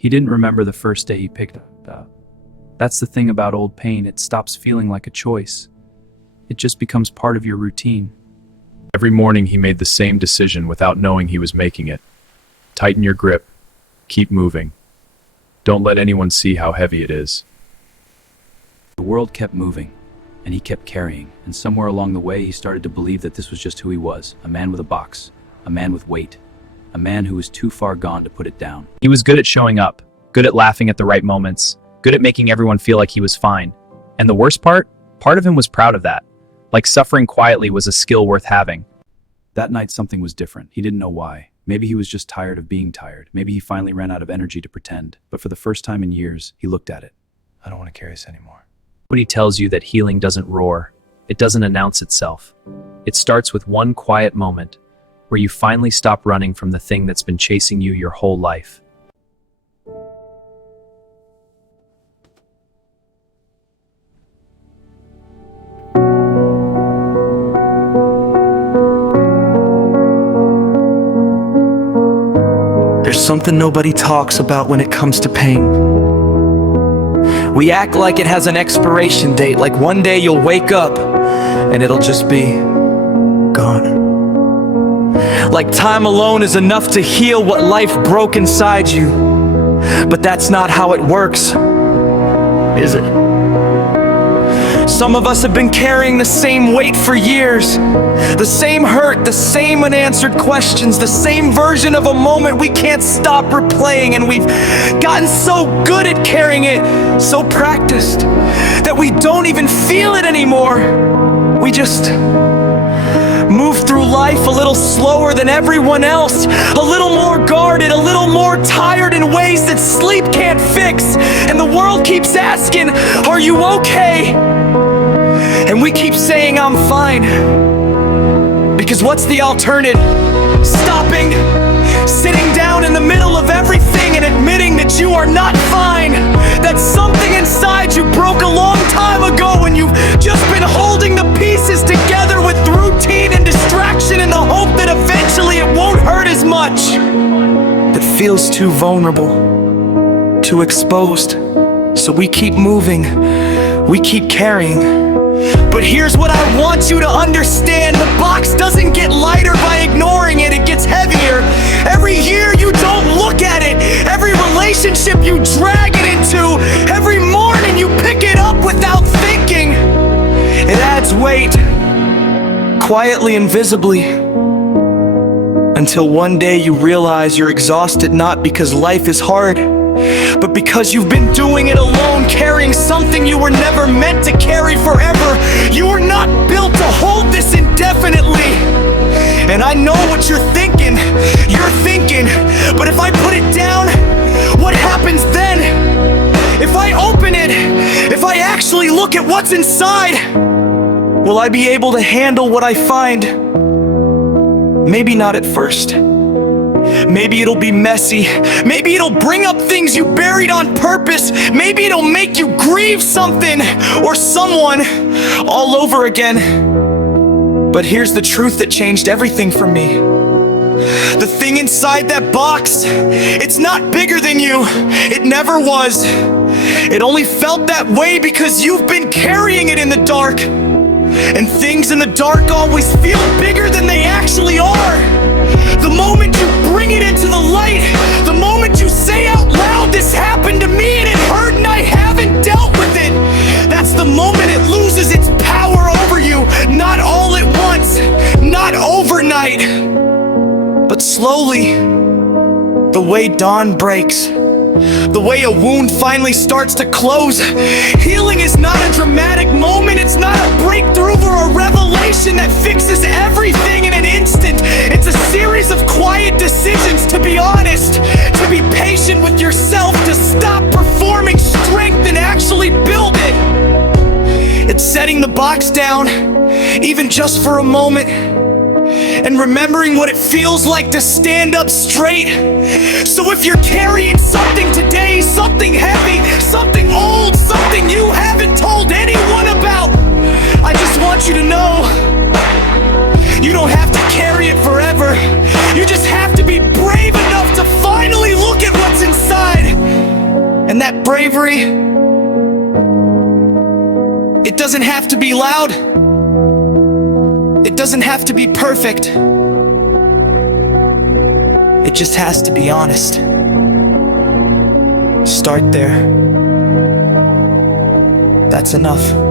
He didn't remember the first day he picked it up. That's the thing about old pain, it stops feeling like a choice. It just becomes part of your routine. Every morning he made the same decision without knowing he was making it. Tighten your grip. Keep moving. Don't let anyone see how heavy it is. The world kept moving, and he kept carrying, and somewhere along the way he started to believe that this was just who he was, a man with a box, a man with weight, a man who was too far gone to put it down. He was good at showing up, good at laughing at the right moments, good at making everyone feel like he was fine. And the worst part of him was proud of that. Like suffering quietly was a skill worth having. That night something was different. He didn't know why. Maybe he was just tired of being tired. Maybe he finally ran out of energy to pretend. But for the first time in years, he looked at it. I don't want to carry this anymore. When he tells you that healing doesn't roar, it doesn't announce itself. It starts with one quiet moment where you finally stop running from the thing that's been chasing you your whole life. There's something nobody talks about when it comes to pain. We act like it has an expiration date, like one day you'll wake up and it'll just be gone. Like time alone is enough to heal what life broke inside you. But that's not how it works, is it? Some of us have been carrying the same weight for years. The same hurt, the same unanswered questions, the same version of a moment we can't stop replaying, and we've gotten so good at carrying it, so practiced, that we don't even feel it anymore. We just move through life a little slower than everyone else, a little more guarded, a little more tired in ways that sleep can't fix. And the world keeps asking, are you okay? And we keep saying, I'm fine. Because what's the alternative? Stopping, sitting down in the middle of everything and admitting that you are not fine. That something inside you broke a long time ago and you've just been holding the pieces together with routine and distraction in the hope that eventually it won't hurt as much. That feels too vulnerable, too exposed. So we keep moving, we keep carrying. But here's what I want you to understand. The box doesn't get lighter by ignoring it, it gets heavier. Every year you don't look at it, every relationship you drag it into, every morning you pick it up without thinking. It adds weight, quietly and visibly, until one day you realize you're exhausted not because life is hard, but because you've been doing it alone, carrying something you were never meant to carry forever. You were not built to hold this indefinitely. And I know what you're thinking, but if I put it down, what happens then? If I open it, if I actually look at what's inside, will I be able to handle what I find? Maybe not at first. Maybe it'll be messy. Maybe it'll bring up things you buried on purpose. Maybe it'll make you grieve something or someone all over again. But here's the truth that changed everything for me. The thing inside that box, it's not bigger than you. It never was. It only felt that way because you've been carrying it in the dark. And things in the dark always feel bigger than they actually are. The moment you bring it into the light, the moment you say out loud, this happened to me and it hurt and I haven't dealt with it, that's the moment it loses its power over you. Not all at once, not overnight, but slowly, the way dawn breaks, the way a wound finally starts to close. Healing is not a dramatic moment, it's not a breakthrough or a revelation that fixes everything in an instant. It's a series of quiet decisions, to be honest, to be patient with yourself, to stop performing strength and actually build it. It's setting the box down, even just for a moment, and remembering what it feels like to stand up straight. So if you're carrying something today, something heavy, something old, something you haven't told anyone about, I just want you to know, you don't have to carry it forever. You just have to be brave enough to finally look at what's inside that bravery? It doesn't have to be loud. It doesn't have to be perfect. It just has to be honest. Start there. That's enough.